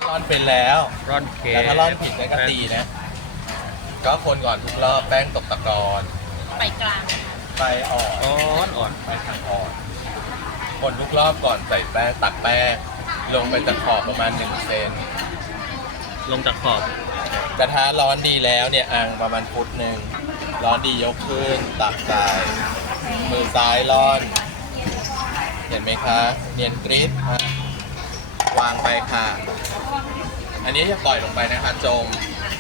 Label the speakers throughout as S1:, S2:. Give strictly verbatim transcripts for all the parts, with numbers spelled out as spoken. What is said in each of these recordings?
S1: ร่อนเป็นแล้ว
S2: ร่อนเค
S1: แต่ถ้าร่อนผิดเนี่ยก็ตีนะ ก็คนก่อนทุกรอบแป้งตกตะกอน
S3: ไปกลาง
S1: ไปอ่อน
S2: อ่อนอ่อน
S1: ไปทางอ่อน คนทุกรอบก่อนใส่แป้งตักแป้งลงไปจากขอบประมาณหนึ่งเซน
S2: ลงจากขอบ
S1: กระทะร้อนดีแล้วเนี่ยอ่างประมาณฟุตหนึ่งร้อนดียกขึ้นตักใส่มือซ้ายร่อน เห็นไหมคะ เนียนกริบฮะวางไปค่ะ อันนี้อย่าปล่อยลงไปนะคะจม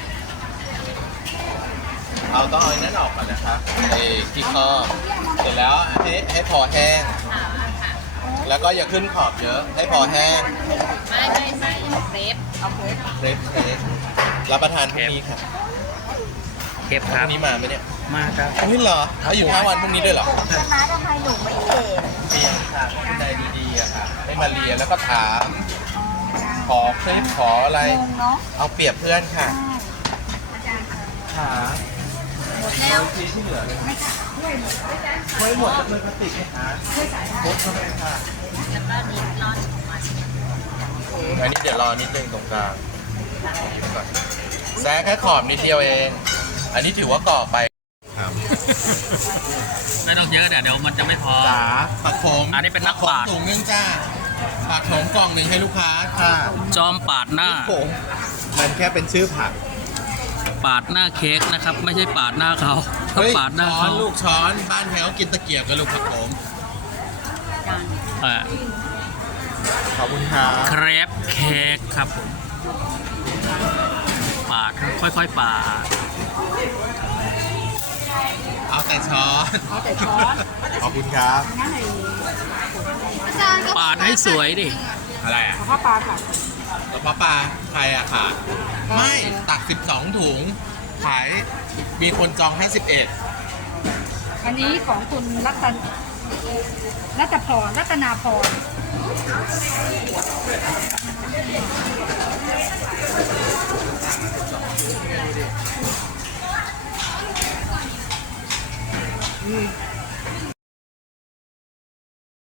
S1: เอาต้องเอาอันนั้นออกก่อนนะคะไอ้ที่ครอบเสร็จแล้วให้ให้พอแห้ง แล้วก็อย่าขึ้นขอบเยอะ ให้พอแห้ง
S3: ไม่ไม่ใส่เครปเอาเครป
S1: เครปเครปรับประทานพรุ่งนี้ค่ะ
S2: เคฟ
S1: พ
S2: ครั
S1: รุ่
S2: บ
S1: งนี้มาไหมเนี่ย
S2: มาครับ
S1: อุ้ยเหรอเขาอยู่ห้าวันพรุ่งนี้ด้วยเหรอ
S4: ชนะทำไมหนูไม่เห็น
S1: เรียนค่ะคุณนายดีๆอะค่ะให้มาเรียนแล้วก็ถาม ขอเคล็ดขออะไร
S4: งงเนาะ
S1: เอาเปรียบเพื่อนค่ะหา
S4: หมดแล้ว
S1: ทีที่เหลือเลยช่วยหมดเลยพลาสติกนะคะพดเข้าไปค่ะ
S3: แล้วก็นิดร้อนออกมา
S1: อันนี้เดี๋ยวรอนิดนึงตรงกลางก่อนแซะแค่ขอบนิดเดียวเอง อันนี้ถือว่ากรอบไปครับ
S2: ไม่ต้องเยอะเดี๋ยวเดี๋ยวมันจะไม่พอ
S1: จ๋าผักโขม
S2: อันนี้เป็นนักปาด
S1: ถุงนึงจ้าผักโขมกล่องหนึ่งให้ลูกค้าค่ะ
S2: จอมปาดหน้า
S1: โขมมันแค่เป็นชื่อผัก
S2: ปาดหน้าเค้กนะครับ ไม่ใช่ปาดหน้าเขาเขาปาดหน้า
S1: ช้อ
S2: เขา
S1: นลูกช้อนบ้านแถวกินตะเกียบกับลูกผักโขม
S2: อ่า
S1: ขอบคุณครับ
S2: เครปเค้กครับผมปาดค่อยๆปาด
S1: เอาแต่ช้อน
S4: เอาแต่ช้อน
S1: ขอบคุณครับ
S4: นั่นไหน
S2: ปาดให้สวยดิ
S1: อะไรอ่ะ
S4: ข้าวปลาค่ะ
S1: กระเพาะปลาใครอะค่ะ ไม่ตักสิบสองถุง ขายมีคนจองแค่สิบเอ็ด
S4: อันนี้ของคุณรัตนรัตพรรัตนาพร
S1: อืม